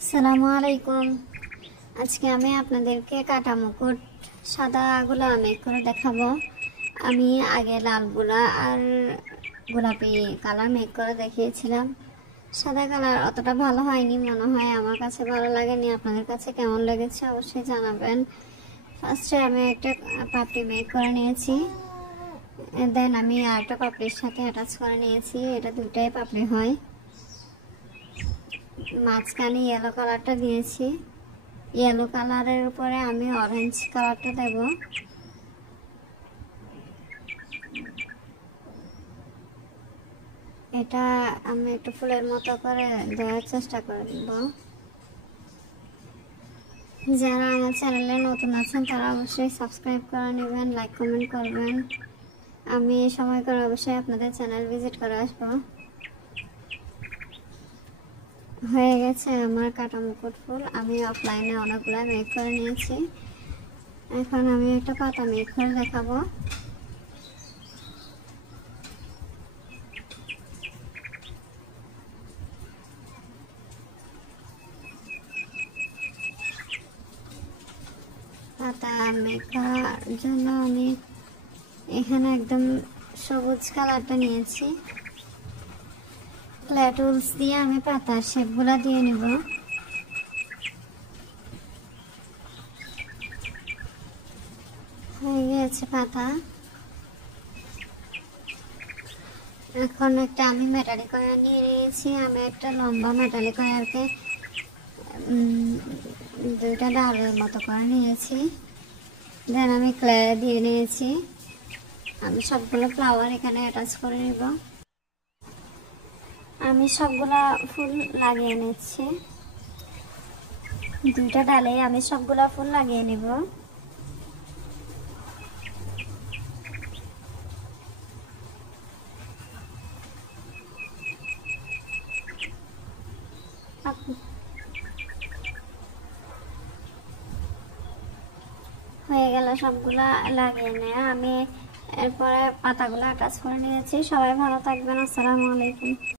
আসসালামু আলাইকুম। আজকে আমি আপনাদেরকে কাটা মুকুট সাদা গুলা মেক করে দেখাবো। আমি আগে লাল গুলা আর গোলাপি কালার মেক করে দেখিয়েছিলাম। সাদা কালার অতটা ভালো হয়নি, মনে হয় আমার কাছে ভালো লাগেনি। আপনাদের কাছে কেমন লেগেছে অবশ্যই জানাবেন। ফার্স্টে আমি একটা পাপড়ি মেক করে নিয়েছি, দেন আমি আরেকটা পাপড়ির সাথে অ্যাটাচ করে নিয়েছি। এটা দুটাই পাপড়ি হয়। মাঝখানে ইয়েলো কালারটা দিয়েছি, ইয়েলো কালারের উপরে আমি অরেঞ্জ কালারটা দেব। এটা আমি একটু ফুলের মতো করে দেওয়ার চেষ্টা করব। যারা আমার চ্যানেলে নতুন আছেন তারা অবশ্যই সাবস্ক্রাইব করে নেবেন, লাইক কমেন্ট করবেন। আমি সময় করে অবশ্যই আপনাদের চ্যানেল ভিজিট করে আসবো। হয়ে গেছে আমার কাটা মুকুট ফুল। আমি অফলাইনে অনেকগুলো মেক করে নিয়েছি। এখন আমি একটা পাতা মেক করে দেখাবো। পাতা মেক করার জন্য আমি এখানে একদম সবুজ কালারটা নিয়েছি। ক্লে টুলস দিয়ে আমি পাতার শেপগুলো দিয়ে নেব। হয়ে গেছে পাতা। এখন একটা আমি মেটালিক ওয়্যার নিয়ে নিয়েছি। আমি একটা লম্বা মেটালিক ওয়্যারকে দুইটা ডালের মতো করে নিয়েছি। দেন আমি ক্লে দিয়ে নিয়েছি। আমি সবগুলো ফ্লাওয়ার এখানে অ্যাটাচ করে নেব। আমি সবগুলা ফুল লাগিয়ে নিচ্ছি। দুইটা ডালে আমি সবগুলা ফুল লাগিয়ে নেব। হয়ে গেল সবগুলা লাগিয়ে নেওয়া। আমি এরপরে পাতাগুলো অ্যাটাচ করে নিয়েছি। সবাই ভালো থাকবেন। আসসালামু আলাইকুম।